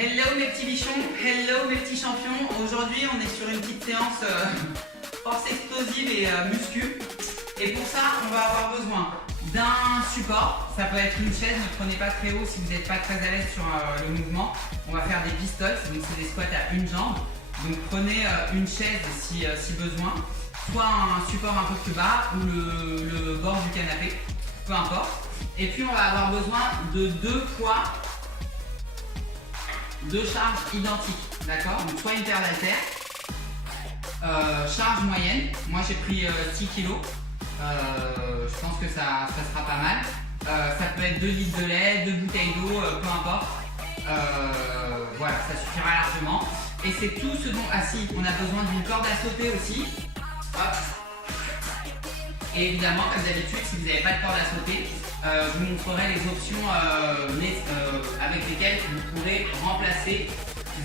Hello mes petits bichons, hello mes petits champions. Aujourd'hui on est sur une petite séance force explosive et muscu. Et pour ça on va avoir besoin d'un support. Ça peut être une chaise, ne prenez pas très haut si vous n'êtes pas très à l'aise sur le mouvement. On va faire des pistoles, donc c'est des squats à une jambe. Donc prenez une chaise si besoin, soit un support un peu plus bas ou le bord du canapé, peu importe. Et puis on va avoir besoin de deux poids, deux charges identiques, d'accord? Donc soit une paire d'haltères, charge moyenne, moi j'ai pris 6 kg, je pense que ça sera pas mal. Ça peut être 2 litres de lait, 2 bouteilles d'eau, peu importe. Voilà, ça suffira largement. Et c'est tout ce dont... Ah si, on a besoin d'une corde à sauter aussi. Hop. Et évidemment, comme d'habitude, si vous n'avez pas de corde à sauter, je vous montrerai les options avec lesquelles vous pourrez remplacer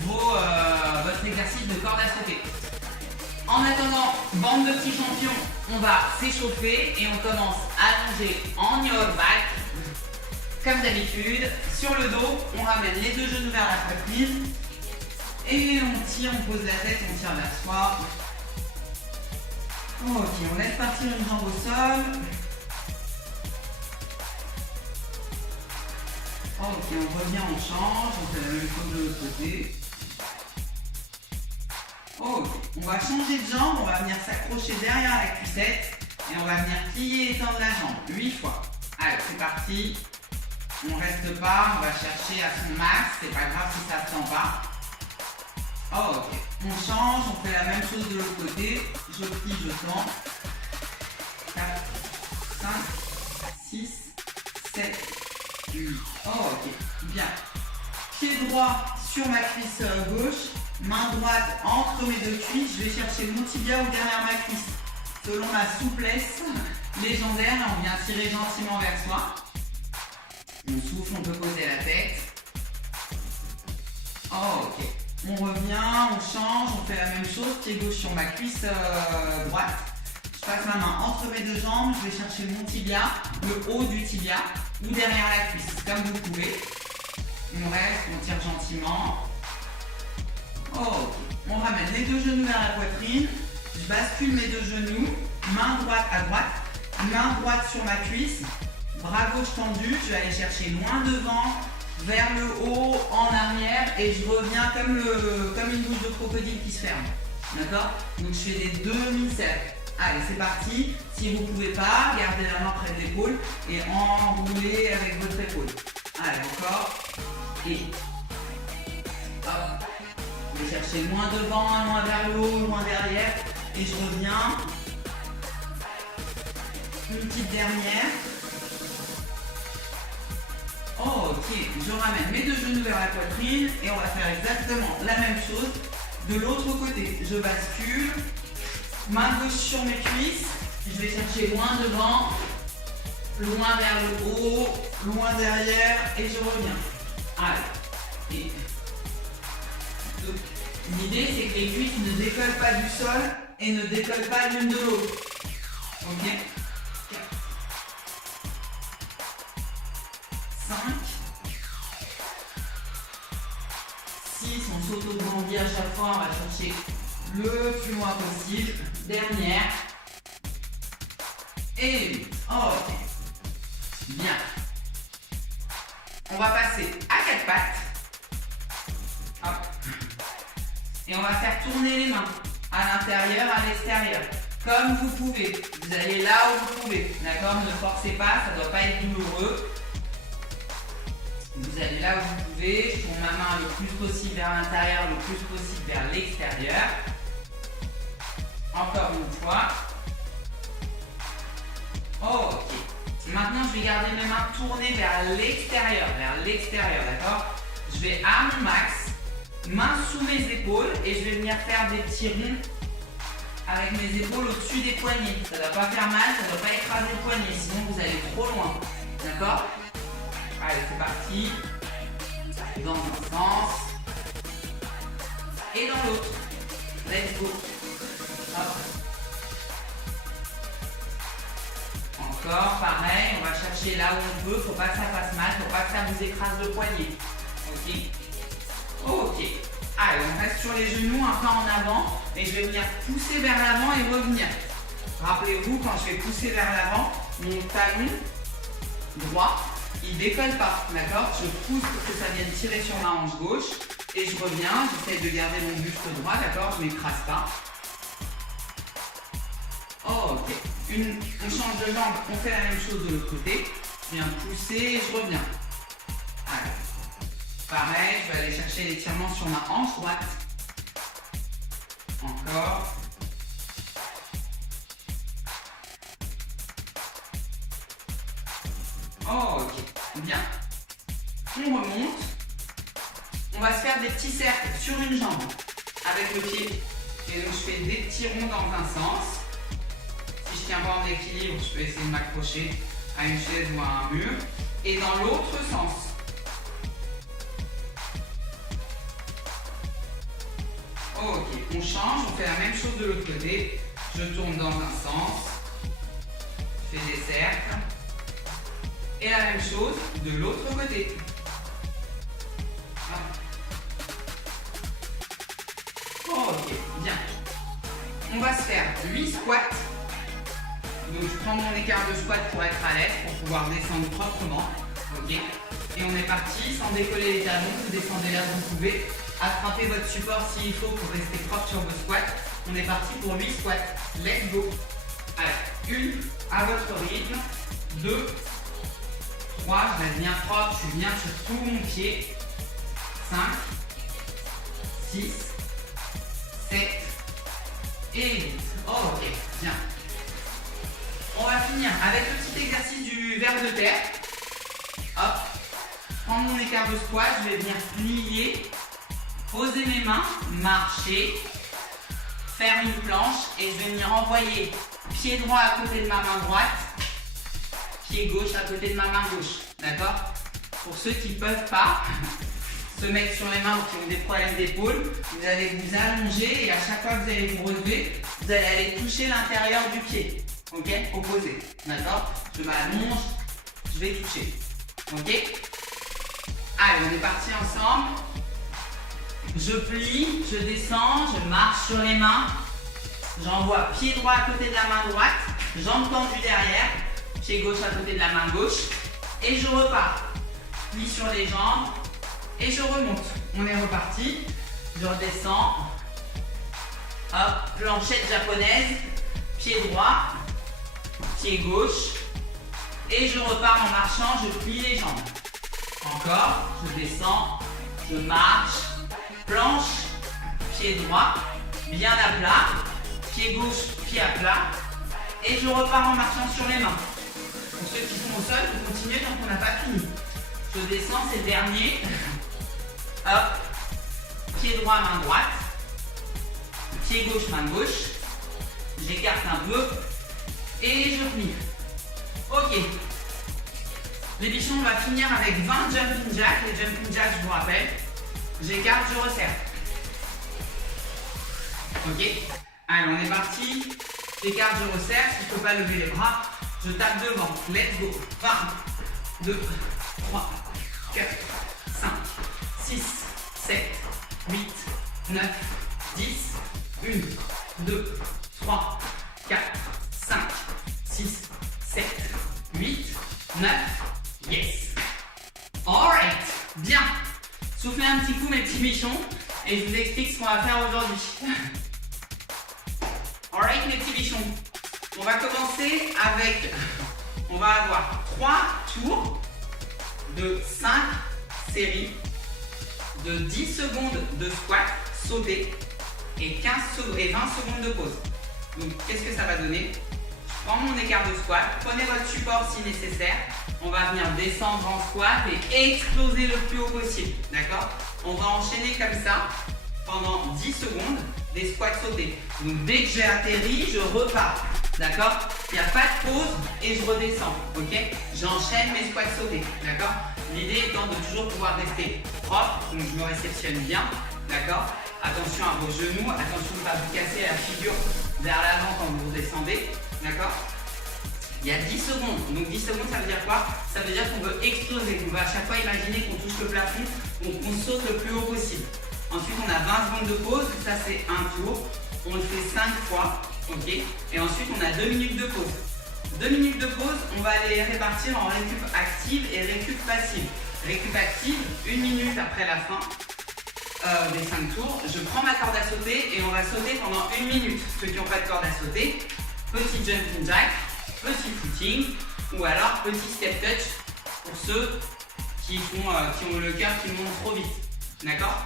votre exercice de corde à sauter. En attendant, bande de petits champions, on va s'échauffer et on commence allongé en your back. Comme d'habitude, sur le dos, on ramène les deux genoux vers la poitrine et on tire, on pose la tête, on tire vers soi. Ok, on laisse partir une jambe au sol. Ok, on revient, on change, on fait la même chose de l'autre côté. Ok, on va changer de jambe, on va venir s'accrocher derrière la cuissette et on va venir plier et tendre la jambe 8 fois. Allez, c'est parti. On reste pas, on va chercher à son max, c'est pas grave si ça ne sent pas. Ok, on change, on fait la même chose de l'autre côté. Je plie, je tends. 4, 5, 6, 7, 8. Ok, bien. Pied droit sur ma cuisse gauche, main droite entre mes deux cuisses. Je vais chercher mon tibia ou derrière ma cuisse. Selon ma souplesse légendaire, on vient tirer gentiment vers soi. On souffle, on peut poser la tête. Ok. On revient, on change, on fait la même chose. Pied gauche sur ma cuisse droite. Je passe ma main entre mes deux jambes. Je vais chercher mon tibia, le haut du tibia ou derrière la cuisse, comme vous pouvez. On reste, on tire gentiment. Ok. On ramène les deux genoux vers la poitrine. Je bascule mes deux genoux. Main droite à droite. Main droite sur ma cuisse. Bras gauche tendu, je vais aller chercher loin devant, vers le haut, en arrière et je reviens comme une bouche de crocodile qui se ferme. D'accord? Donc je fais des demi-cercles. Allez, c'est parti. Si vous ne pouvez pas, gardez la main près de l'épaule et enroulez avec votre épaule. Allez, encore. Et hop. Je vais chercher loin devant, loin vers le haut, loin derrière et je reviens. Une petite dernière. Ok, je ramène mes deux genoux vers la poitrine et on va faire exactement la même chose de l'autre côté. Je bascule, main gauche sur mes cuisses, je vais chercher loin devant, loin vers le haut, loin derrière et je reviens. Allez, et l'idée c'est que les cuisses ne décollent pas du sol et ne décollent pas l'une de l'autre. Ok? 5, 6, on s'auto-grandit à chaque fois, on va chercher le plus loin possible. Dernière. Et 8. Ok. Bien. On va passer à 4 pattes. Hop. Et on va faire tourner les mains à l'intérieur, à l'extérieur. Comme vous pouvez. Vous allez là où vous pouvez. D'accord? Ne forcez pas, ça ne doit pas être douloureux. Vous allez là où vous pouvez, je tourne ma main le plus possible vers l'intérieur, le plus possible vers l'extérieur. Encore une fois. Ok. Maintenant, je vais garder mes mains tournées vers l'extérieur, d'accord? Je vais à mon max, main sous mes épaules et je vais venir faire des petits ronds avec mes épaules au-dessus des poignets. Ça ne doit pas faire mal, ça ne doit pas écraser le poignet, sinon vous allez trop loin. D'accord? Allez, c'est parti. Dans un sens. Et dans l'autre. Let's go. Hop. Encore, pareil, on va chercher là où on peut. Faut pas que ça fasse mal, faut pas que ça vous écrase le poignet. Ok. Allez, on reste sur les genoux, un pas en avant et je vais venir pousser vers l'avant et revenir. Rappelez-vous, quand je vais pousser vers l'avant, mon talon droit, il décolle pas, d'accord? Je pousse pour que ça vienne tirer sur ma hanche gauche et je reviens, j'essaie de garder mon buste droit, d'accord? Je m'écrase pas. Oh, ok. On change de jambe, on fait la même chose de l'autre côté. Je viens pousser et je reviens. Allez. Pareil, je vais aller chercher l'étirement sur ma hanche droite. Encore. Oh, ok. Bien. On remonte. On va se faire des petits cercles sur une jambe avec le pied. Et donc, je fais des petits ronds dans un sens. Si je tiens pas en équilibre, je peux essayer de m'accrocher à une chaise ou à un mur. Et dans l'autre sens. Ok, on change, on fait la même chose de l'autre côté. Je tourne dans un sens. Je fais des cercles. Et la même chose de l'autre côté. Ok, bien. On va se faire 8 squats. Donc je prends mon écart de squat pour être à l'aise, pour pouvoir descendre proprement. Ok. Et on est parti, sans décoller les talons, vous descendez là où vous pouvez. Attrapez votre support s'il faut pour rester propre sur vos squats. On est parti pour 8 squats. Let's go. Allez, une à votre rythme, 2, 3, je reste bien propre, je suis bien sur tout mon pied. 5, 6, 7 et 8. Oh, ok, bien. On va finir avec le petit exercice du ver de terre. Hop, prendre mon écart de squat, je vais venir plier, poser mes mains, marcher, faire une planche et je vais venir envoyer pied droit à côté de ma main droite, pied gauche à côté de ma main gauche. D'accord? Pour ceux qui ne peuvent pas se mettre sur les mains ou qui ont des problèmes d'épaule, vous allez vous allonger et à chaque fois que vous allez vous relever, vous allez aller toucher l'intérieur du pied. Ok? Opposé. D'accord? Je m'allonge, je vais toucher. Ok? Allez, on est parti ensemble. Je plie, je descends, je marche sur les mains. J'envoie pied droit à côté de la main droite, jambe tendue derrière, pied gauche à côté de la main gauche. Et je repars. Plie sur les jambes et je remonte. On est reparti. Je redescends. Hop, planchette japonaise, pied droit, pied gauche. Et je repars en marchant, je plie les jambes. Encore, je descends, je marche, planche, pied droit, bien à plat, pied gauche, pied à plat. Et je repars en marchant sur les mains. Pour ceux qui sont au sol, vous continuez tant qu'on n'a pas fini. Je descends, c'est le dernier. Hop, pied droit, main droite, pied gauche, main gauche. J'écarte un peu et je plie. Ok. Les bichons, on va finir avec 20 jumping jacks. Les jumping jacks, je vous rappelle, j'écarte, je resserre. Ok. Allez, on est parti. J'écarte, je resserre. Si je ne peux pas lever les bras, je tape devant. Let's go. 1, 2, 3, 4, 5, 6, 7, 8, 9, 10, 1, 2, 3, 4, 5, 6, 7, 8, 9, yes. Alright, bien. Soufflez un petit coup mes petits bichons et je vous explique ce qu'on va faire aujourd'hui. Alright mes petits bichons, on va commencer avec, on va avoir 3 tours de 5 séries de 10 secondes de squat sauté et 20 secondes de pause. Donc qu'est-ce que ça va donner? Je prends mon écart de squat, prenez votre support si nécessaire. On va venir descendre en squat et exploser le plus haut possible. D'accord? On va enchaîner comme ça pendant 10 secondes des squats sautés. Donc dès que j'ai atterri, je repars. D'accord? Il n'y a pas de pause et je redescends. Ok? J'enchaîne mes squats sautés. D'accord? L'idée étant de toujours pouvoir rester propre. Donc je me réceptionne bien. D'accord? Attention à vos genoux. Attention de ne pas vous casser la figure vers l'avant quand vous redescendez. D'accord? Il y a 10 secondes. Donc 10 secondes, ça veut dire quoi? Ça veut dire qu'on veut exploser. On va à chaque fois imaginer qu'on touche le plafond, donc on saute le plus haut possible. Ensuite, on a 20 secondes de pause. Ça, c'est un tour. On le fait 5 fois. Ok. Et ensuite, on a 2 minutes de pause. 2 minutes de pause, on va les répartir en récup active et récup passive. Récup active, 1 minute après la fin des 5 tours. Je prends ma corde à sauter et on va sauter pendant 1 minute. Ceux qui n'ont pas de corde à sauter, petit jumping jack, petit footing ou alors petit step touch pour ceux qui ont le cœur qui monte trop vite. D'accord?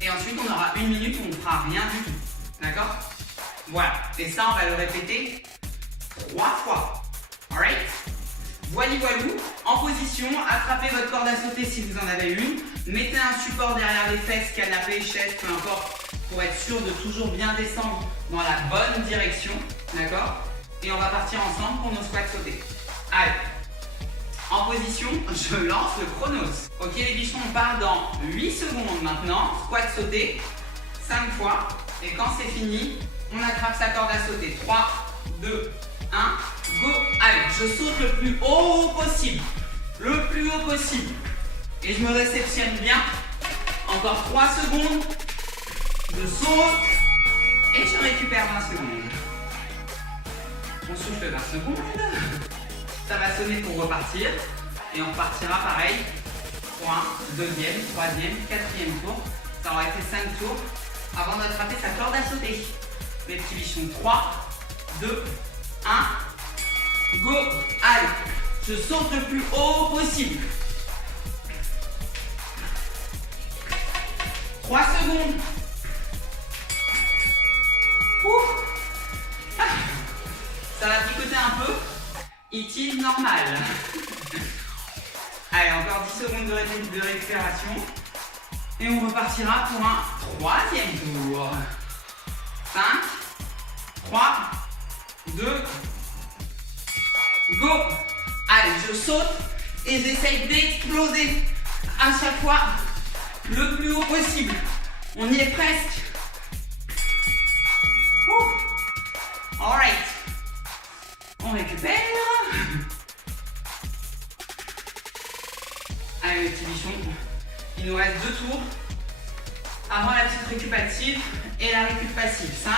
Et ensuite, on aura 1 minute où on ne fera rien du tout. D'accord? Voilà. Et ça, on va le répéter 3 fois. Alright? Voilou, en position, attrapez votre corde à sauter si vous en avez une. Mettez un support derrière les fesses, canapé, chaise, peu importe, pour être sûr de toujours bien descendre dans la bonne direction. D'accord? Et on va partir ensemble pour nos squats sautés. Allez. En position, je lance le chronos. Ok les bichons, on part dans 8 secondes maintenant. Squat sauté, 5 fois. Et quand c'est fini, on attrape sa corde à sauter. 3, 2, 1, go. Allez, je saute le plus haut possible. Le plus haut possible. Et je me réceptionne bien. Encore 3 secondes. Je saute. Et je récupère 20 secondes. On souffle 20 secondes. Ça va sonner pour repartir. Et on repartira pareil pour un deuxième, troisième, quatrième tour. Ça aura été 5 tours avant d'attraper sa corde à sauter. Mes petits bichons, 3, 2, 1, go. Allez, je saute le plus haut possible. 3 secondes. Ouh. Ça va picoter un peu. It is normal. Allez, encore 10 secondes de récupération. Et on repartira pour un troisième tour. 5, 3, 2, go. Allez, je saute et j'essaye d'exploser à chaque fois le plus haut possible. On y est presque. Alright. On récupère. Allez les petits bichons, il nous reste 2 tours avant la petite récup active et la récup passive. 5,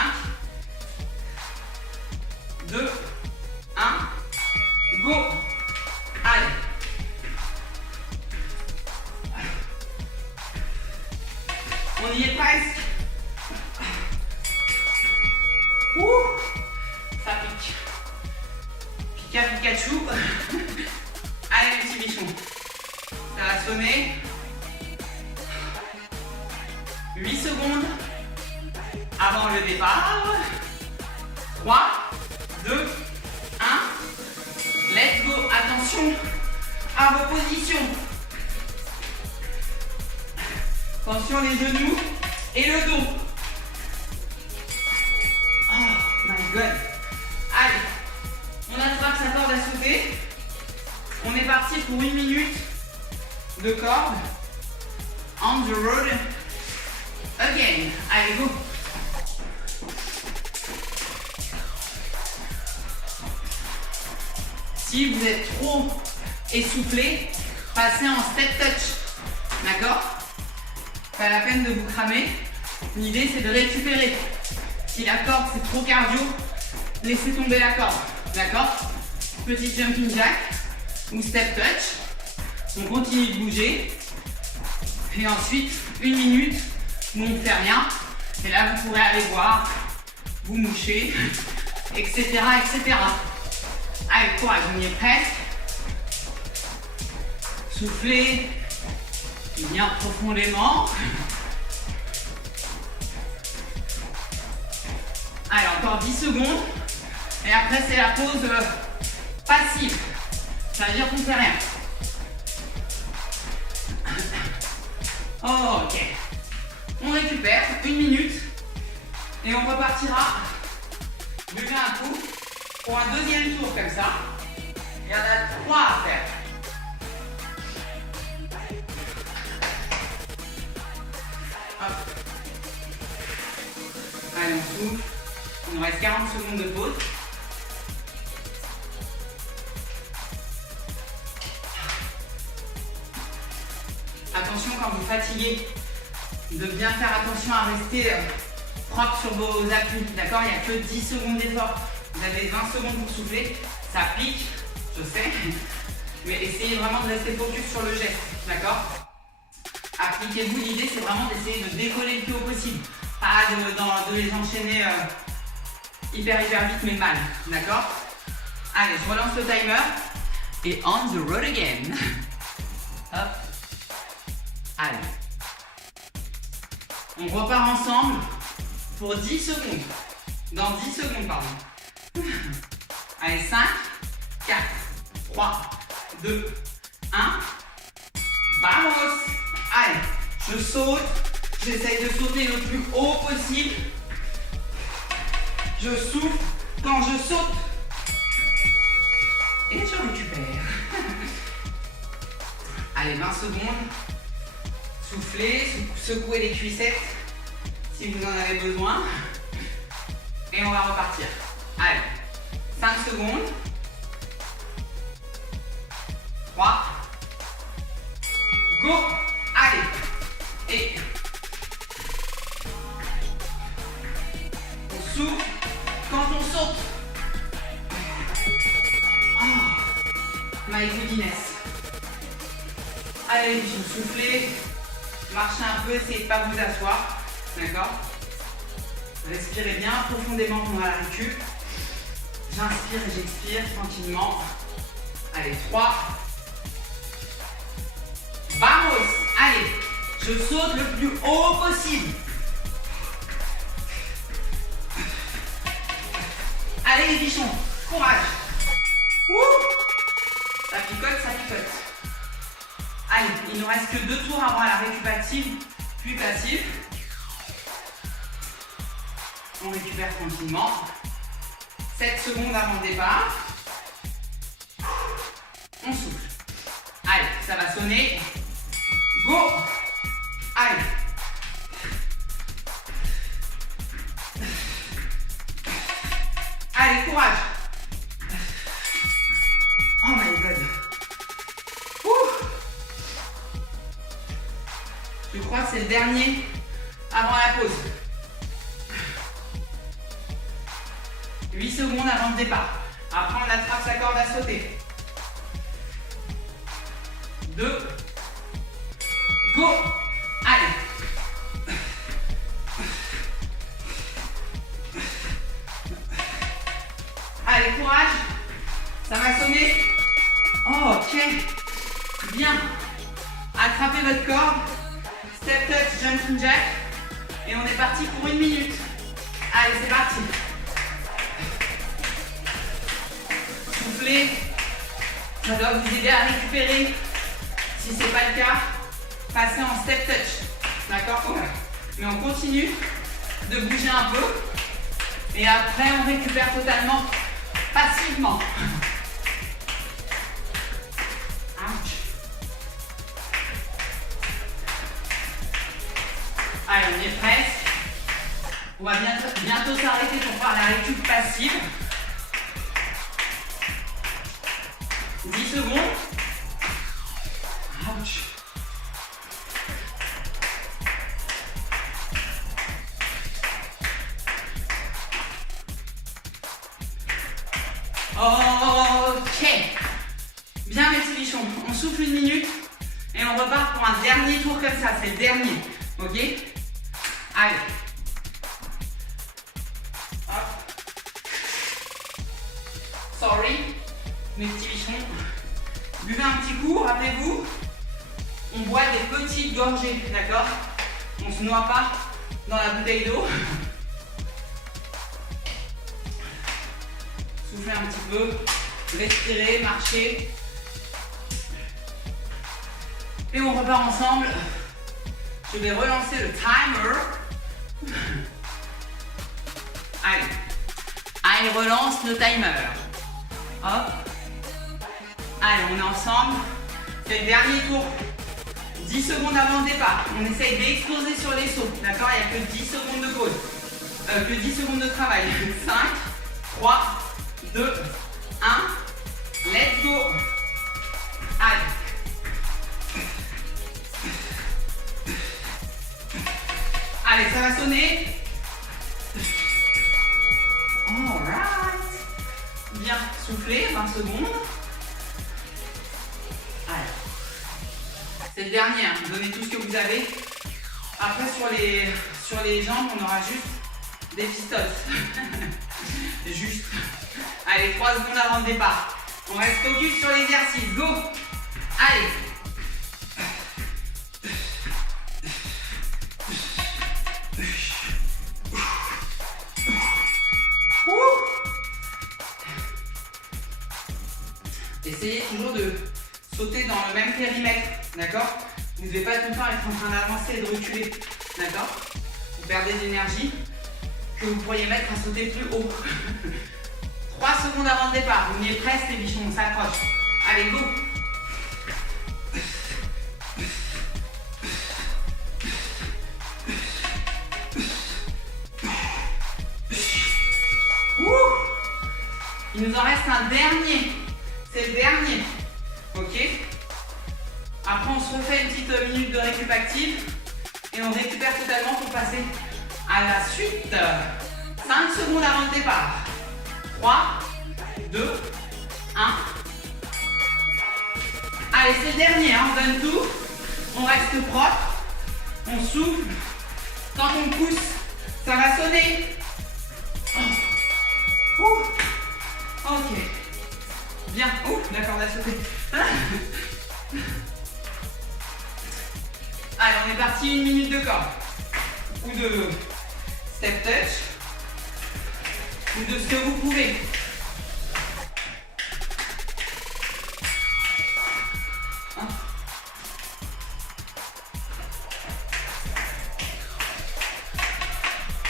2, 1, go. Allez. On y est presque. Ça pique. Pikachu. Allez les petits bichons. Ça va sonner. 8 secondes avant le départ. 3, 2, 1. Let's go. Attention à vos positions. Attention les genoux et le dos. Oh my god. Allez. On attrape sa corde à sauter. On est parti pour 1 minute de corde. On the road. Again. Allez, go. Si vous êtes trop essoufflé, passez en step touch. D'accord? Pas la peine de vous cramer. L'idée, c'est de récupérer. Si la corde, c'est trop cardio, laissez tomber la corde. D'accord? Petit jumping jack ou step touch. On continue de bouger. Et ensuite, 1 minute où on ne fait rien. Et là, vous pourrez aller voir, vous moucher, etc. etc. Allez, courage, on y est presque. Soufflez bien profondément. Allez, encore 10 secondes. Et après, c'est la pause passive. Ça veut dire qu'on ne fait rien. Ok. On récupère 1 minute. Et on repartira buvez un coup pour un deuxième tour comme ça. Il y en a 3 à faire. Hop. Allez, on souffle. Il nous reste 40 secondes de pause. Attention quand vous fatiguez, de bien faire attention à rester propre sur vos appuis, d'accord? Il n'y a que 10 secondes d'effort. Vous avez 20 secondes pour souffler. Ça pique, je sais, mais essayez vraiment de rester focus sur le geste, d'accord? Appliquez-vous, l'idée c'est vraiment d'essayer de décoller le plus haut possible, pas de les enchaîner hyper vite mais mal, d'accord? Allez, je relance le timer et on the road again. Hop. Allez. On repart ensemble pour 10 secondes. Dans 10 secondes, pardon. Allez, 5, 4, 3, 2, 1. Vamos! Allez, je saute. J'essaye de sauter le plus haut possible. Je souffle quand je saute. Et je récupère. Allez, 20 secondes. Soufflez, secouez les cuissettes si vous en avez besoin. Et on va repartir. Allez, 5 secondes. 3. Go! Allez! Et on souffle quand on saute. Oh, my goodness. Allez, je soufflez. Marchez un peu, essayez de ne pas vous asseoir. D'accord? Respirez bien profondément pendant la récup. J'inspire et j'expire tranquillement. Allez, 3. Vamos! Allez, je saute le plus haut possible. Allez les bichons, courage. Ouh, ça picote, ça picote. Allez, il nous reste que 2 tours avant la récup active, puis passive. On récupère tranquillement. 7 secondes avant le départ. On souffle. Allez, ça va sonner. Go! Allez! Allez, courage! Oh my god! Ouh. Je crois que c'est le dernier avant la pause. 8 secondes avant le départ. Après, on attrape sa corde à sauter. 2. Go! Allez! Allez, courage! Ça va sonner? Oh, ok! Bien! Attrapez votre corde. Step touch, jumping jack. Et on est parti pour 1 minute. Allez, c'est parti! Soufflez. Ça doit vous aider à récupérer. Si ce n'est pas le cas, passez en step touch. D'accord? Mais on continue de bouger un peu. Et après, on récupère totalement passivement. Ouch. Allez, on est presque. On va bientôt s'arrêter pour faire la récup passive. 10 secondes. Ouch. Ok. Bien mes petits bichons. On souffle 1 minute et on repart pour un dernier tour comme ça. C'est le dernier. Ok? Allez. Hop. Sorry. Mes petits bichons. Buvez un petit coup, rappelez-vous. On boit des petites gorgées, d'accord? On ne se noie pas dans la bouteille d'eau. Soufflez un petit peu, respirez, marchez. Et on repart ensemble. Je vais relancer le timer. Allez. Allez, relance le timer. Hop. Allez, on est ensemble. C'est le dernier tour. 10 secondes avant le départ. On essaye d'exploser sur les sauts. D'accord? Il n'y a que 10 secondes de pause. Que 10 secondes de travail. 5, 3, 2, 1. Let's go. Allez. Allez, ça va sonner. Alright. Bien, soufflez, 20 secondes. Allez. C'est le dernier, hein. Donnez tout ce que vous avez. Après, sur les jambes, on aura juste des pistoles. Juste. Allez, 3 secondes avant le départ. On reste focus sur l'exercice. Go. Allez. Essayez toujours de sauter dans le même périmètre, d'accord? Vous ne devez pas tout le temps être en train d'avancer et de reculer, d'accord? Vous perdez de l'énergie que vous pourriez mettre à sauter plus haut. 3 secondes avant le départ, on y est presque les bichons, on s'accroche. Allez, go! Il nous en reste un dernier. C'est le dernier. Ok? Après, on se refait une petite minute de récup active et on récupère totalement pour passer à la suite. 5 secondes avant le départ. 3, 2, 1. Allez, c'est le dernier. Hein? On donne tout. On reste propre. On souffle. Quand on pousse, ça va sonner. Ok. Bien. La corde a sauté. Allez, on est parti, 1 minute de corde. Ou de step touch. Ou de ce que vous pouvez.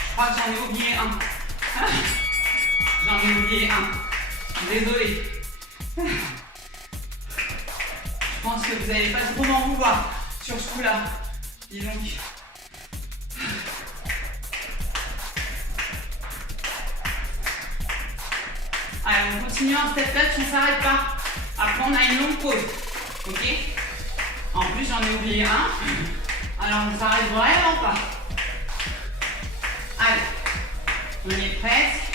Je crois que j'en ai oublié un. J'en ai oublié un. Désolé. Je pense que vous n'allez pas trop m'en vouloir sur ce coup-là. Dis donc. Allez, on continue en step touch, on ne s'arrête pas. Après, on a une longue pause. Ok? En plus, j'en ai oublié un. Alors, on ne s'arrête vraiment pas. Allez, on y est presque.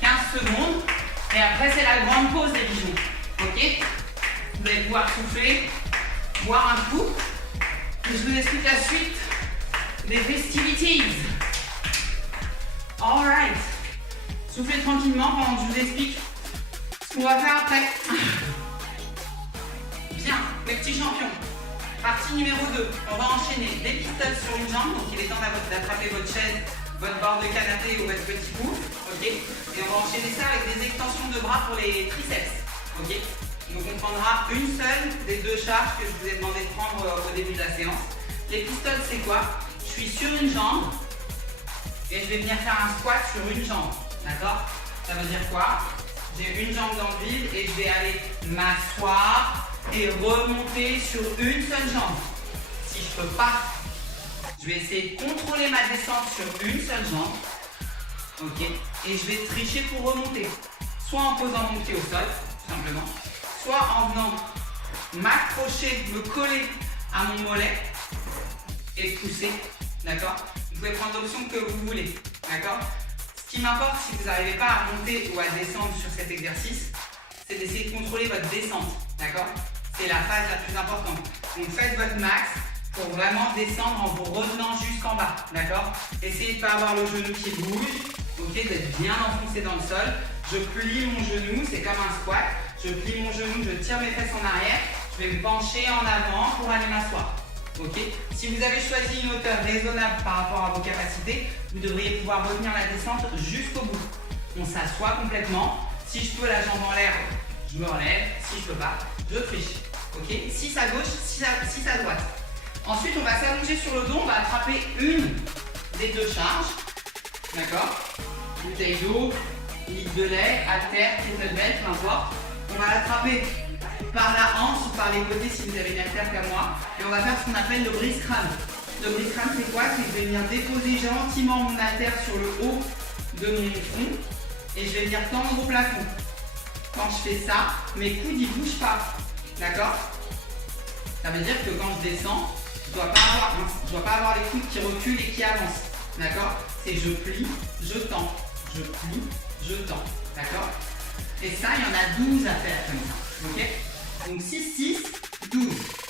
15 secondes. Et après, c'est la grande pause des bijoux. Ok? Vous allez pouvoir souffler, boire un coup. Et je vous explique la suite des festivities. Alright. Soufflez tranquillement pendant que je vous explique ce qu'on va faire après. Bien, mes petits champions. Partie numéro 2. On va enchaîner des pistoles sur une jambe. Donc il est temps d'attraper votre chaise, votre barre de canapé ou votre petit coup. Ok? Et on va enchaîner ça avec des extensions de bras pour les triceps. Ok? Donc on prendra une seule des 2 charges que je vous ai demandé de prendre au début de la séance. Les pistoles, c'est quoi? Je suis sur une jambe et je vais venir faire un squat sur une jambe. D'accord? Ça veut dire quoi? J'ai une jambe dans le vide et je vais aller m'asseoir et remonter sur une seule jambe. Si je ne peux pas, je vais essayer de contrôler ma descente sur une seule jambe. Ok? Et je vais tricher pour remonter. Soit en posant mon pied au sol, tout simplement. Soit en venant m'accrocher, me coller à mon mollet et pousser. D'accord? Vous pouvez prendre l'option que vous voulez. D'accord? Ce qui m'importe, si vous n'arrivez pas à monter ou à descendre sur cet exercice, c'est d'essayer de contrôler votre descente. D'accord? C'est la phase la plus importante. Donc faites votre max pour vraiment descendre en vous revenant jusqu'en bas. D'accord? Essayez de ne pas avoir le genou qui bouge. Ok? D'être bien enfoncé dans le sol. Je plie mon genou, c'est comme un squat. Je plie mon genou, je tire mes fesses en arrière. Je vais me pencher en avant pour aller m'asseoir. Ok? Si vous avez choisi une hauteur raisonnable par rapport à vos capacités, vous devriez pouvoir retenir la descente jusqu'au bout. On s'assoit complètement. Si je peux la jambe en l'air, je me relève. Si je peux pas, je triche. Ok? 6 à gauche, 6 à droite. Ensuite, on va s'allonger sur le dos. On va attraper une des 2 charges. D'accord? Bouteille d'eau, ligue de lait, haltère, kettlebell, peu importe. On va l'attraper par la hanche ou par les côtés si vous avez une haltère comme moi. Et on va faire ce qu'on appelle le brise-crâne. Le brise-crâne, c'est quoi? C'est que je vais venir déposer gentiment mon haltère sur le haut de mon front et je vais venir tendre au plafond. Quand je fais ça, mes coudes ils bougent pas. D'accord? Ça veut dire que quand je descends, Je dois pas avoir les coudes qui reculent et qui avancent. D'accord? C'est je plie, je tends. Je plie, je tends. D'accord? Et ça, il y en a 12 à faire comme ça. Ok? Donc 6, 6, 12.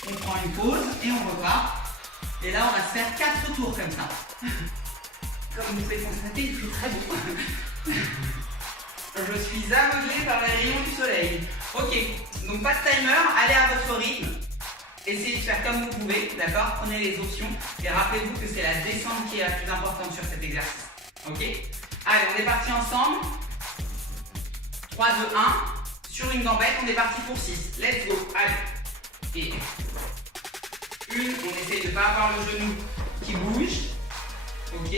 On prend une pause et on repart. Et là, on va se faire 4 tours comme ça. Comme vous pouvez constater, il fait très beau. Je suis aveuglé par les rayons du soleil. Ok, donc pas de timer, allez à votre rythme. Essayez de faire comme vous pouvez, d'accord? Prenez les options et rappelez-vous que c'est la descente qui est la plus importante sur cet exercice. Ok? Allez, on est parti ensemble. 3, 2, 1. Sur une gambette, on est parti pour 6. Let's go. Allez. Et une, on essaye de ne pas avoir le genou qui bouge. Ok?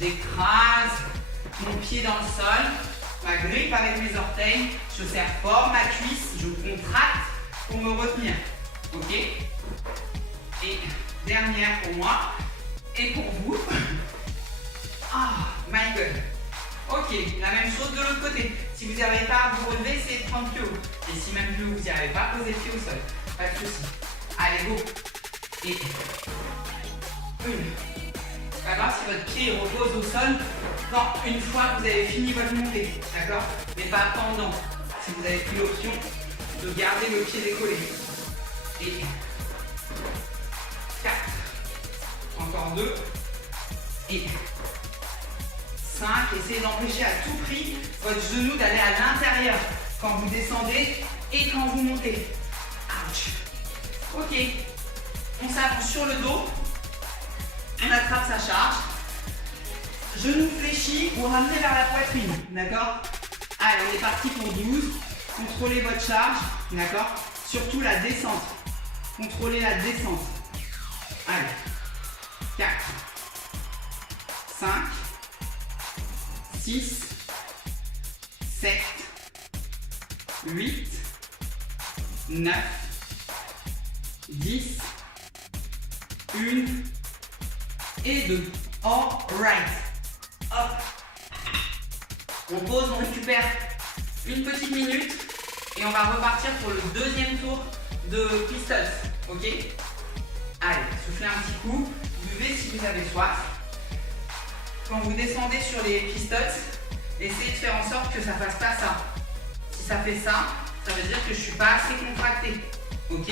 J'écrase mon pied dans le sol. Ma grippe avec mes orteils. Je serre fort ma cuisse. Je contracte pour me retenir. Ok? Et dernière pour moi. Et pour vous. Ah, my God. Ok, la même chose de l'autre côté. Si vous n'arrivez pas à vous relever, essayez de prendre plus haut. Et si même plus haut, vous n'y arrivez pas, posez le pied au sol. Pas de soucis. Allez, go. Et une. C'est pas grave si votre pied repose au sol quand une fois que vous avez fini votre montée. D'accord? Mais pas pendant. Si vous avez pris l'option de garder le pied décollé. Et 4. Encore 2. Et 5. Essayez d'empêcher à tout prix votre genou d'aller à l'intérieur quand vous descendez et quand vous montez. Ouch. Ok. On s'allonge sur le dos. On attrape sa charge. Genou fléchi ou ramené vers la poitrine. D'accord? Allez, on est parti pour 12. Contrôlez votre charge. D'accord? Surtout la descente. Contrôlez la descente. Allez. 4. 5. 6, 7, 8, 9, 10, 1 et 2. All right. Hop. On pose, on récupère une petite minute et on va repartir pour le deuxième tour de pistols. Ok? Allez, soufflez un petit coup. Buvez si vous avez soif. Quand vous descendez sur les pistols, essayez de faire en sorte que ça ne fasse pas ça. Si ça fait ça, ça veut dire que je ne suis pas assez contracté. Ok?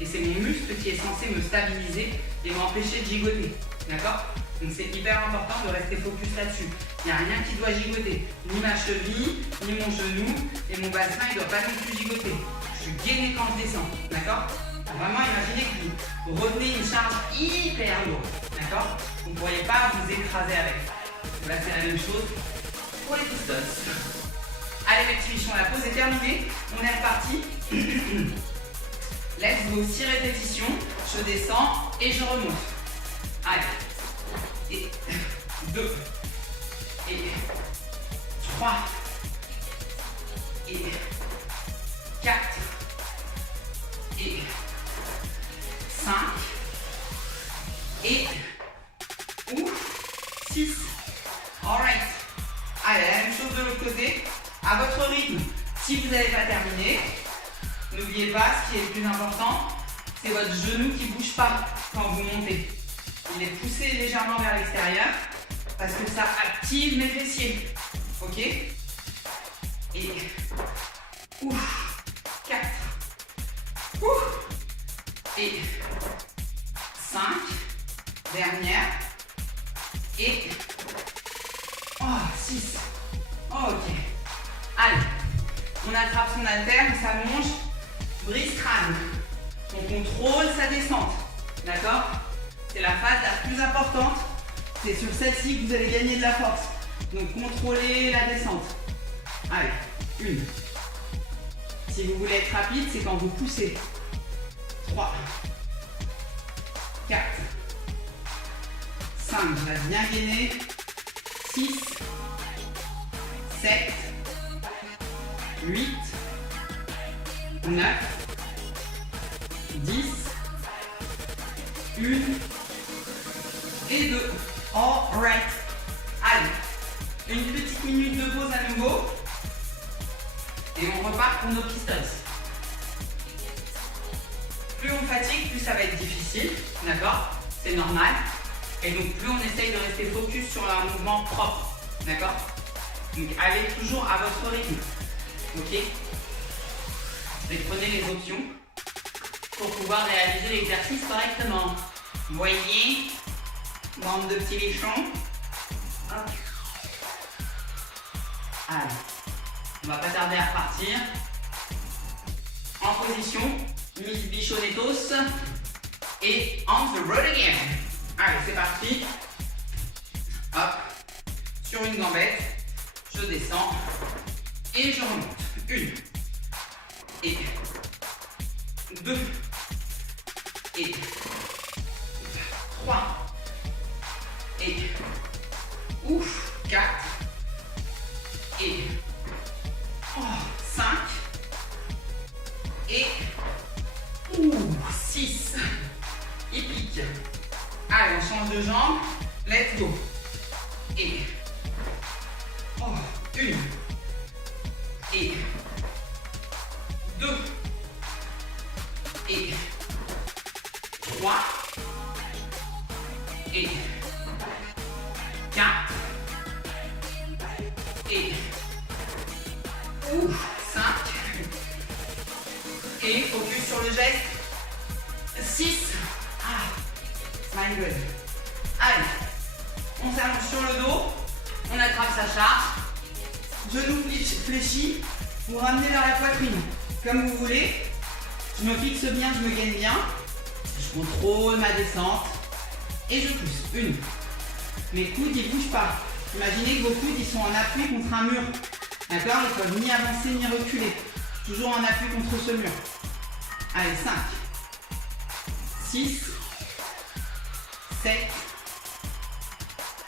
Et c'est mon muscle qui est censé me stabiliser et m'empêcher de gigoter. D'accord? Donc c'est hyper important de rester focus là-dessus. Il n'y a rien qui doit gigoter. Ni ma cheville, ni mon genou, et mon bassin il ne doit pas non plus gigoter. Je suis gainé quand je descends. D'accord? Vraiment, imaginez que vous retenez une charge hyper lourde. D'accord? Vous ne pourriez pas vous écraser avec. Là, c'est la même chose pour les pistols. Allez, mes petits bichons, la pause est terminée. On est reparti. Let's go. 6 répétitions. Je descends et je remonte. Allez. Et 2. Et 3. Et 4. Et 5. Et 6. Alright. Allez, la même chose de l'autre côté. À votre rythme. Si vous n'avez pas terminé, n'oubliez pas, ce qui est le plus important, c'est votre genou qui ne bouge pas quand vous montez. Il est poussé légèrement vers l'extérieur parce que ça active mes fessiers. Ok? Et 4. Et 5. Dernière. Et 6. Ok. Allez. On attrape son haltère, on s'allonge. Brise crâne. On contrôle sa descente. D'accord? C'est la phase la plus importante. C'est sur celle-ci que vous allez gagner de la force. Donc contrôlez la descente. Allez. 1. Si vous voulez être rapide, c'est quand vous poussez. 3. 4. 5. Je reste bien gainé. 6. 7. 8. 9. 10. 1. Et 2. Alright. Allez. Une petite minute de pause à nouveau. Et on repart pour nos pistols. plus on fatigue, plus ça va être difficile, d'accord? C'est normal. Et donc plus on essaye de rester focus sur un mouvement propre, d'accord? Donc allez toujours à votre rythme, ok? Et prenez les options pour pouvoir réaliser l'exercice correctement. Voyez, bande de petits bichons. Hop. Allez, on va pas tarder à repartir. En position, Miss Bichonnetos et on the road again. Allez, c'est parti. Hop, sur une gambette, je descends et je remonte. 1 et 2 et 3 et 4 et 5 et 6. Il pique. Allez, on change de jambe. Let's go. Et 1 et 2 et 3 et 4 et 5 et focus sur le geste. 6. My God. Allez, on s'allonge sur le dos, on attrape sa charge, genoux fléchis, vous ramenez vers la poitrine, comme vous voulez. Je me fixe bien, je me gaine bien, je contrôle ma descente et je pousse. 1. Mes coudes, ils ne bougent pas. Imaginez que vos coudes, ils sont en appui contre un mur. D'accord? Ils ne peuvent ni avancer ni reculer. Toujours en appui contre ce mur. Allez, 5, 6, 7,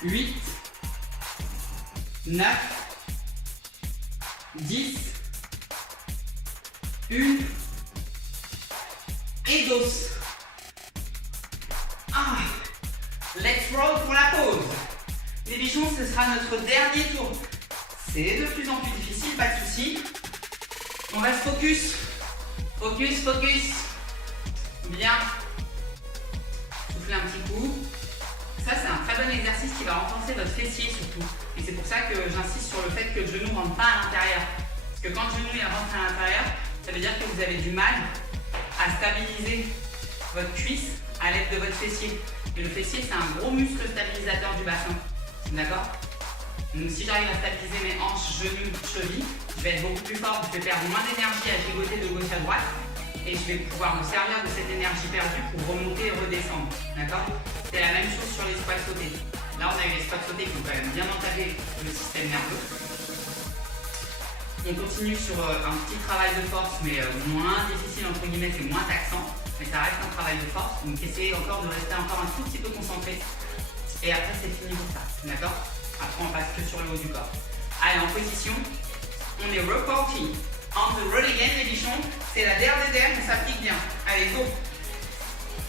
8, 9, 10, 1 et dos. Let's roll pour la pause. Les bichons, ce sera notre dernier tour. C'est de plus en plus difficile, pas de souci. On va se focus. Focus, focus. Bien. Soufflez un petit coup. Ça, c'est un très bon exercice qui va renforcer votre fessier surtout. Et c'est pour ça que j'insiste sur le fait que le genou ne rentre pas à l'intérieur. Parce que quand le genou il rentre à l'intérieur, ça veut dire que vous avez du mal à stabiliser votre cuisse à l'aide de votre fessier. Et le fessier, c'est un gros muscle stabilisateur du bassin. D'accord? Donc si j'arrive à stabiliser mes hanches, genoux, chevilles, je vais être beaucoup plus fort, je vais perdre moins d'énergie à gigoter de gauche à droite. Et je vais pouvoir me servir de cette énergie perdue pour remonter et redescendre. D'accord? C'est la même chose sur les squats sautés. Là, on a eu les squats sautés qui ont quand même bien entamé le système nerveux. On continue sur un petit travail de force, mais moins difficile, entre guillemets, c'est moins taxant. Mais ça reste un travail de force. Donc, essayez encore de rester encore un tout petit peu concentré. Et après, c'est fini pour ça. D'accord? Après, on passe que sur le haut du corps. Allez, en position, on est reporting. On the road again, les bichons. C'est la dernière, on s'applique bien. Allez, go.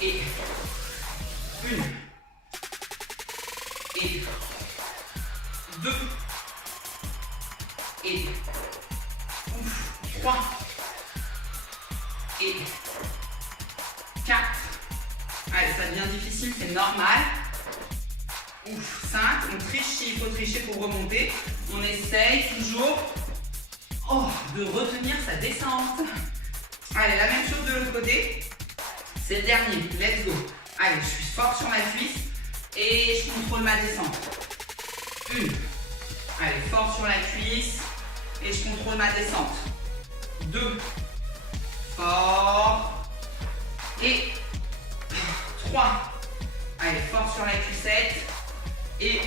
Et 1 et 2 et 3 et 4. Allez, ça devient difficile, c'est normal. 5. On triche s'il faut tricher pour remonter. On essaye toujours de retenir sa descente. Allez, la même chose de l'autre côté. C'est le dernier. Let's go. Allez, je suis fort sur ma cuisse et je contrôle ma descente. 1. Allez, fort sur la cuisse et je contrôle ma descente. 2. Fort. Et 3. Allez, fort sur la cuissette. Et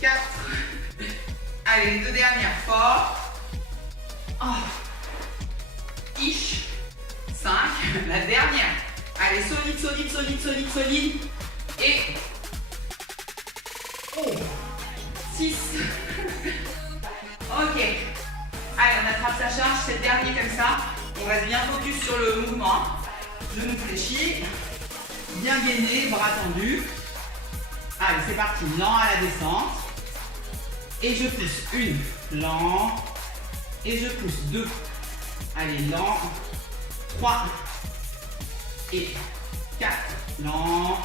4. Allez, les deux dernières. Fort. Ish. 5. La dernière. Allez, solide, solide, solide, solide, solide. Et 6. Ok. Allez, on attrape sa charge. C'est le dernier comme ça. On reste bien focus sur le mouvement. Genoux fléchis. Bien gainé, bras tendus. Allez, c'est parti. Lent à la descente. Et je pousse. 1. Lent. Et je pousse. 2. Allez, lent. 3. Et 4, lent.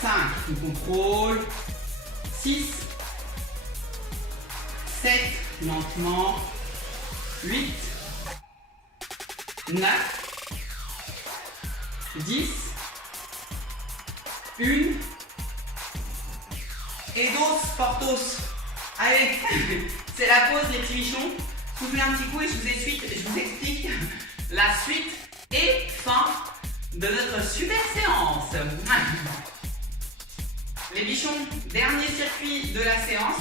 5, on contrôle. 6, 7, lentement. 8, 9, 10, 1. Et dos, portos. Allez, c'est la pause les petits bichons. Soufflez un petit coup et je vous explique la suite et fin de notre super séance. Les bichons, dernier circuit de la séance.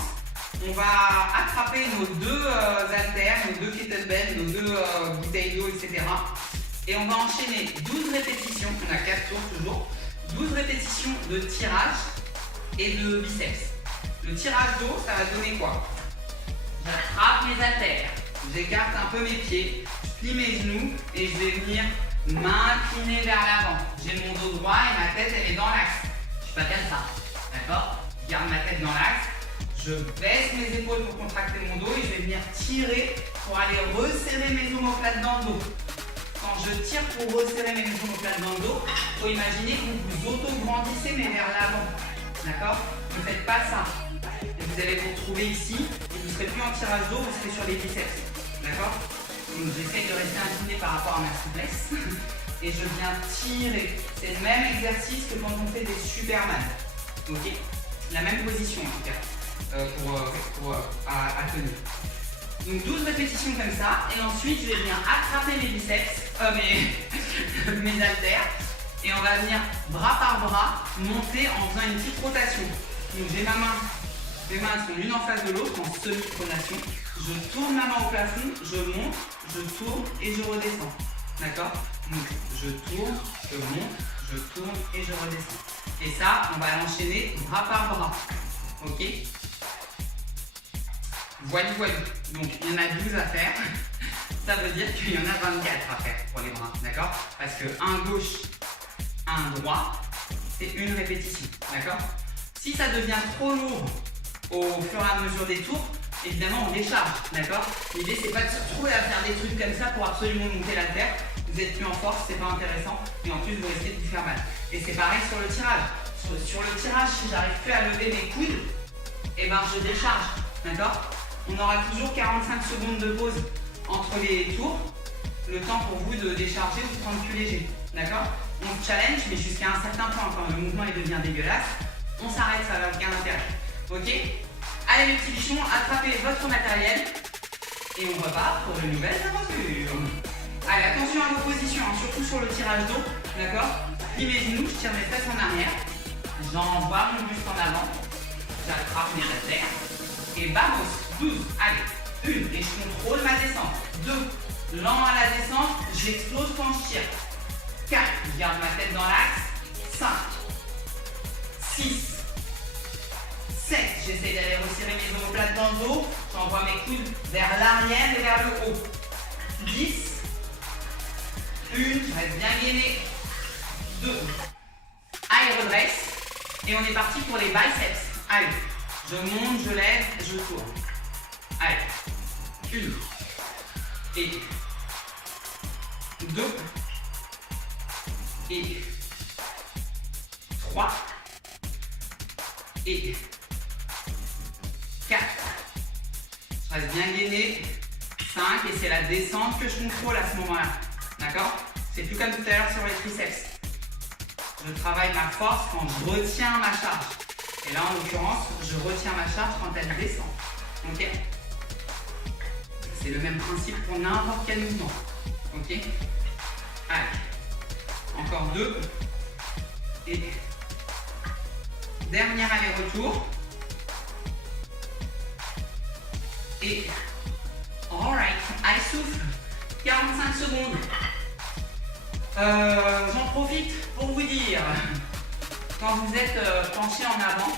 On va attraper nos deux haltères, nos deux kettlebells, nos deux bouteilles d'eau, etc. Et on va enchaîner 12 répétitions, on a 4 tours toujours, 12 répétitions de tirage et de biceps. Le tirage d'eau, ça va donner quoi? J'attrape mes haltères, j'écarte un peu mes pieds, je plie mes genoux et je vais venir m'incliner vers l'avant. J'ai mon dos droit et ma tête elle est dans l'axe. Je suis pas comme ça, d'accord? Je garde ma tête dans l'axe, je baisse mes épaules pour contracter mon dos et je vais venir tirer pour aller resserrer mes omoplates dans le dos. Quand je tire pour resserrer mes omoplates dans le dos, il faut imaginer que vous auto-grandissez mais vers l'avant. D'accord? Ne faites pas ça. Et vous allez vous retrouver ici et vous ne serez plus en tirage d'eau, vous serez sur les biceps. D'accord? Donc j'essaye de rester incliné par rapport à ma souplesse et je viens tirer. C'est le même exercice que quand on fait des Superman. Ok? La même position en tout cas à tenir. Donc 12 répétitions comme ça et ensuite je vais venir attraper mes biceps, mes haltères et on va venir bras par bras monter en faisant une petite rotation. Donc j'ai mes mains sont l'une en face de l'autre en semi-pronation. Je tourne ma main au plafond, je monte, je tourne et je redescends. D'accord? Donc je tourne, je monte, je tourne et je redescends. Et ça, on va l'enchaîner bras par bras. Ok? Voilà. Donc il y en a 12 à faire. Ça veut dire qu'il y en a 24 à faire pour les bras. D'accord? Parce que un gauche, un droit, c'est une répétition. D'accord? Si ça devient trop lourd au fur et à mesure des tours, évidemment on décharge. D'accord? L'idée c'est pas de se retrouver à faire des trucs comme ça pour absolument monter l'haltère. Vous êtes plus en force, c'est pas intéressant. Et en plus vous risquez de vous faire mal. Et c'est pareil sur le tirage. Sur le tirage, si j'arrive plus à lever mes coudes, et ben je décharge. D'accord? On aura toujours 45 secondes de pause entre les tours. Le temps pour vous de décharger ou de prendre plus léger. D'accord? On se challenge, mais jusqu'à un certain point, quand le mouvement il devient dégueulasse, on s'arrête, ça n'a aucun intérêt. Ok? Allez les petits bichons, attrapez votre matériel et on repart pour de nouvelles aventures. Allez, attention à vos positions, hein, surtout sur le tirage d'eau. D'accord? Plie mes genoux, je tire mes fesses en arrière. J'envoie mon buste en avant. J'attrape mes haltères. Et vamos, 12. Allez, 1. Et je contrôle ma descente. 2. Lent à la descente, j'explose quand je tire. 4. Je garde ma tête dans l'axe. 5. 6. 7. J'essaie d'aller resserrer mes omoplates dans le dos. J'envoie mes coudes vers l'arrière et vers le haut. 10. 1. Je reste bien gainé. 2. Allez, redresse. Et on est parti pour les biceps. Allez, je monte, je lève, je tourne. Allez, 1. Et 2. Et 3. Et 4. Je reste bien gainé. 5. Et c'est la descente que je contrôle à ce moment-là. D'accord? C'est plus comme tout à l'heure sur les triceps. Je travaille ma force quand je retiens ma charge. Et là, en l'occurrence, je retiens ma charge quand elle descend. Ok? C'est le même principe pour n'importe quel mouvement. Ok? Allez. Encore 2. Et dernier aller-retour. Et alright, allez, souffle. 45 secondes. J'en profite pour vous dire, quand vous êtes penché en avant,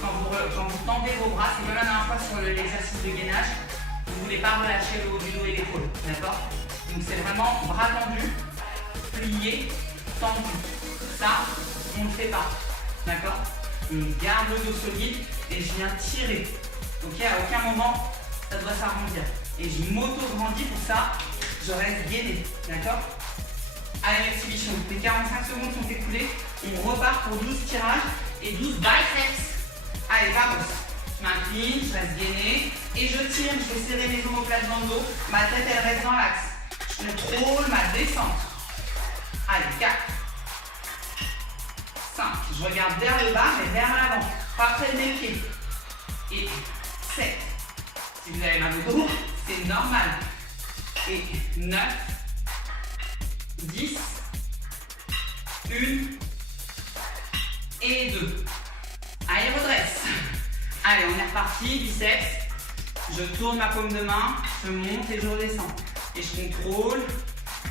quand vous tendez vos bras, c'est comme la dernière fois sur l'exercice de gainage, vous ne voulez pas relâcher le haut du dos et l'épaule, d'accord? Donc c'est vraiment bras tendus, pliés, tendus. Ça, on ne le fait pas, d'accord? On garde le dos solide et je viens tirer. Ok, à aucun moment, ça doit s'arrondir. Et je m'auto-grandis pour ça, je reste gainé, d'accord? Allez mes petits bichons, les 45 secondes sont écoulées. On repart pour 12 tirages et 12 biceps. Allez, vamos. Je m'incline, je reste gainé et je tire. Je vais serrer mes omoplates dans le dos. Ma tête, elle reste dans l'axe. Je contrôle ma descente. Allez, 4, 5. Je regarde vers le bas, mais vers l'avant. Pas près de mes pieds. Et 7. Si vous avez mal au dos, c'est normal. Et 9, 10, 1 et 2. Allez, redresse. Allez, on est reparti, biceps. Je tourne ma paume de main, je monte et je redescends. Et je contrôle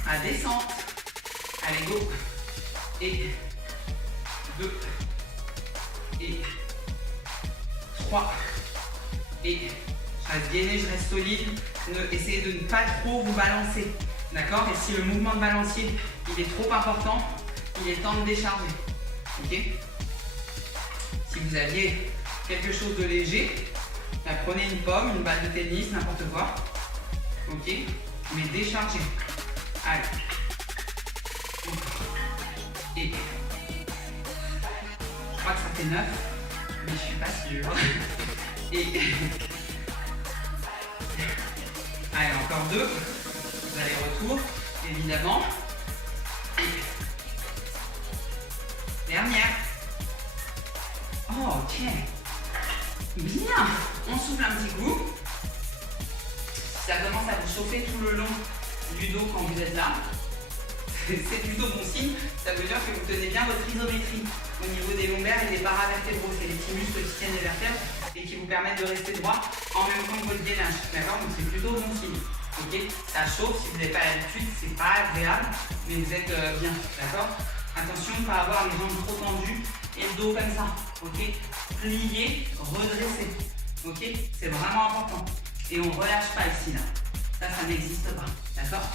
ma descente. Allez, go. Et 2. Et 3. Et je reste gainé, je reste solide. Essayez de ne pas trop vous balancer. D'accord? Et si le mouvement de balancier il est trop important, il est temps de décharger. Ok? Si vous aviez quelque chose de léger, prenez une pomme, une balle de tennis, n'importe quoi. Ok? Mais déchargez. Allez. Et je crois que ça fait 9, mais je suis pas sûre. Et allez, encore 2. Allers-retour, évidemment. Et dernière. Oh, ok. Bien. On souffle un petit coup. Ça commence à vous chauffer tout le long du dos quand vous êtes là. C'est plutôt bon signe. Ça veut dire que vous tenez bien votre isométrie au niveau des lombaires et des paravertébraux. C'est les petits muscles qui tiennent les vertèbres et qui vous permettent de rester droit en même temps que votre gainage. D'accord? Donc c'est plutôt bon signe. Ok, ça chauffe, si vous n'avez pas l'habitude, c'est pas agréable, mais vous êtes bien, d'accord? Attention de ne pas avoir les jambes trop tendues et le dos comme ça, ok? Plié, redressé, ok? C'est vraiment important. Et on ne relâche pas ici, là. Ça n'existe pas, d'accord?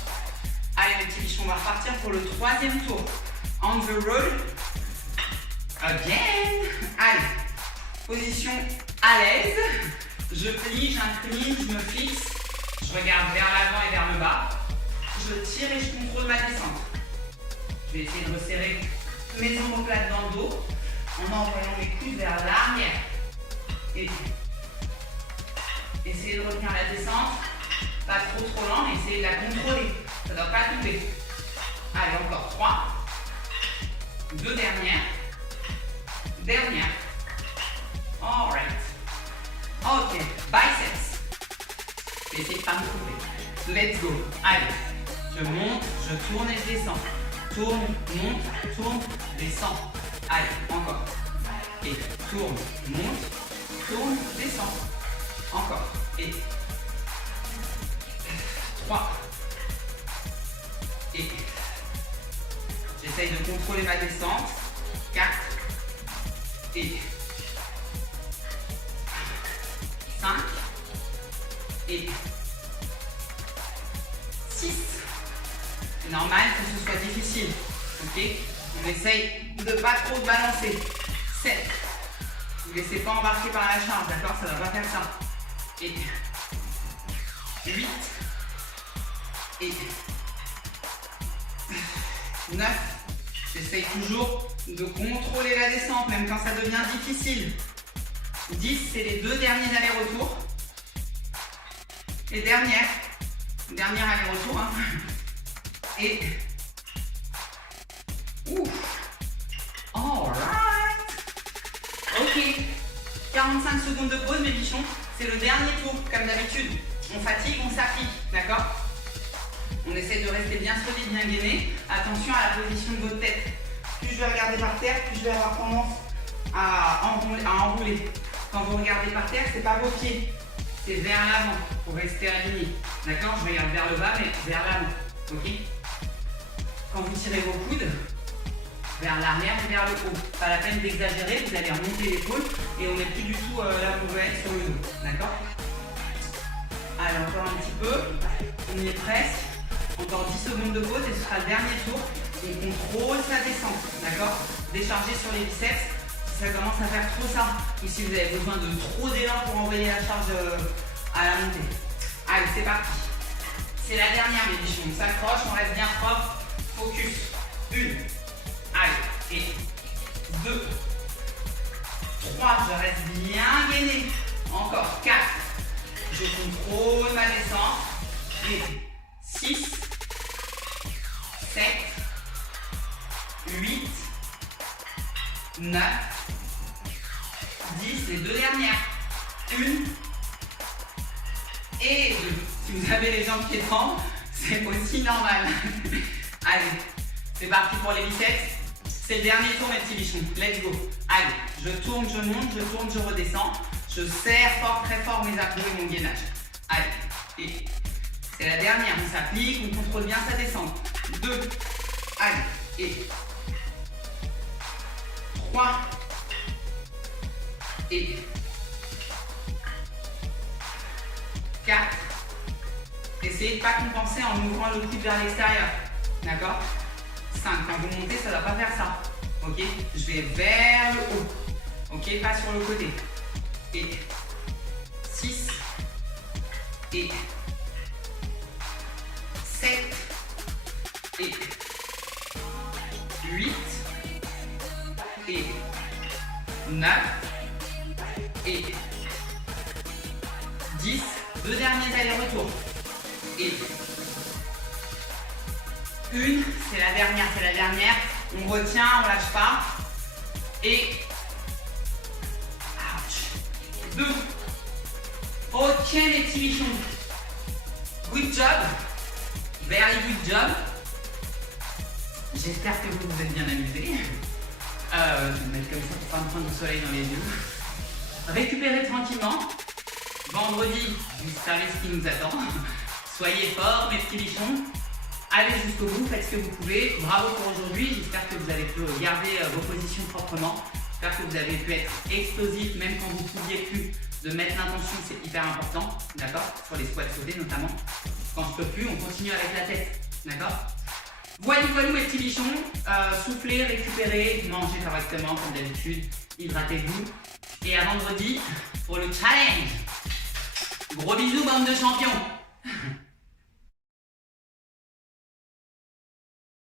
Allez, mes petits bichons, on va repartir pour le 3e tour. On the road. Again. Allez, position à l'aise. Je plie, j'incline, je me fixe. Je regarde vers l'avant et vers le bas. Je tire et je contrôle ma descente. Je vais essayer de resserrer mes omoplates dans le dos en envoyant mes coudes vers l'arrière. Et essayez de retenir la descente. Pas trop lent, mais essayez de la contrôler. Ça ne doit pas tomber. Allez, encore 3. 2 dernières. Dernière. Alright. Ok, biceps. Essayez de ne pas me couper. Let's go. Allez, je monte, je tourne et je descends. Tourne, monte, tourne, descends. Allez, encore. Et tourne, monte, tourne, descends. Encore. Et 3. Et j'essaye de contrôler ma descente. 4. Et 5. Et 6. C'est normal que ce soit difficile. Ok? On essaye de ne pas trop balancer. 7. Ne vous laissez pas embarquer par la charge, d'accord? Ça ne va pas faire ça. Et 8. Et 9. J'essaye toujours de contrôler la descente, même quand ça devient difficile. 10, c'est les 2 derniers allers-retours. Et dernière aller-retour. Hein. Et ouf. Alright. Ok. 45 secondes de pause, mes bichons. C'est le dernier tour, comme d'habitude. On fatigue, on s'applique, d'accord? On essaie de rester bien solide, bien gainé. Attention à la position de votre tête. Plus je vais regarder par terre, plus je vais avoir tendance à enrouler. Quand vous regardez par terre, c'est pas vos pieds. C'est vers l'avant pour rester aligné. D'accord? Je regarde vers le bas, mais vers l'avant. Ok? Quand vous tirez vos coudes, vers l'arrière et vers le haut. Pas la peine d'exagérer, vous allez remonter l'épaule et on n'est plus du tout là où on veut être sur le dos. D'accord? Allez, encore un petit peu. On y est presque. Encore 10 secondes de pause et ce sera le dernier tour. On contrôle sa descente. D'accord? Décharger sur les biceps. Si ça commence à faire trop ça, ou si vous avez besoin de trop d'élan pour envoyer la charge à la montée. Allez, c'est parti. C'est la dernière, mes bichons. On s'accroche, on reste bien propre. Focus. 1. Allez. Et 2. 3. Je reste bien gainé. Encore. 4. Je contrôle ma descente. Et 6. 7. 8. 9. 10. Les deux dernières. 1. Et 2. Si vous avez les jambes qui tremblent, c'est aussi normal. Allez, c'est parti pour les biceps. C'est le dernier tour, mes petits bichons. Let's go. Allez, je tourne, je monte, je tourne, je redescends. Je serre fort, très fort mes abdos et mon gainage. Allez, et c'est la dernière. On s'applique, on contrôle bien sa descente. 2. Allez, et 3. Et 4. Essayez de ne pas compenser en ouvrant le coude vers l'extérieur. D'accord? 5. Quand vous montez, ça ne doit pas faire ça. Ok? Je vais vers le haut. Ok? Pas sur le côté. Et 6. Et 7. Et 8. Et 9. Et 10. Deux derniers allers-retours. Et 1, c'est la dernière, c'est la dernière. On retient, on lâche pas. Et 2. Ok les petits bichons. Good job. Very good job. J'espère que vous vous êtes bien amusés. Je vais me mettre comme ça pour pas me prendre du soleil dans les yeux. Récupérez tranquillement. Vendredi, vous savez ce qui nous attend. Soyez forts, mes petits bichons. Allez jusqu'au bout, faites ce que vous pouvez. Bravo pour aujourd'hui. J'espère que vous avez pu garder vos positions proprement. J'espère que vous avez pu être explosif, même quand vous ne pouviez plus. De mettre l'intention, c'est hyper important. D'accord? Sur les squats sautés notamment. Quand je peux plus, on continue avec la tête. D'accord? Voilà, mes petits bichons. Soufflez, récupérez, mangez correctement comme d'habitude. Hydratez-vous. Et à vendredi pour le challenge. Gros bisous, bande de champions!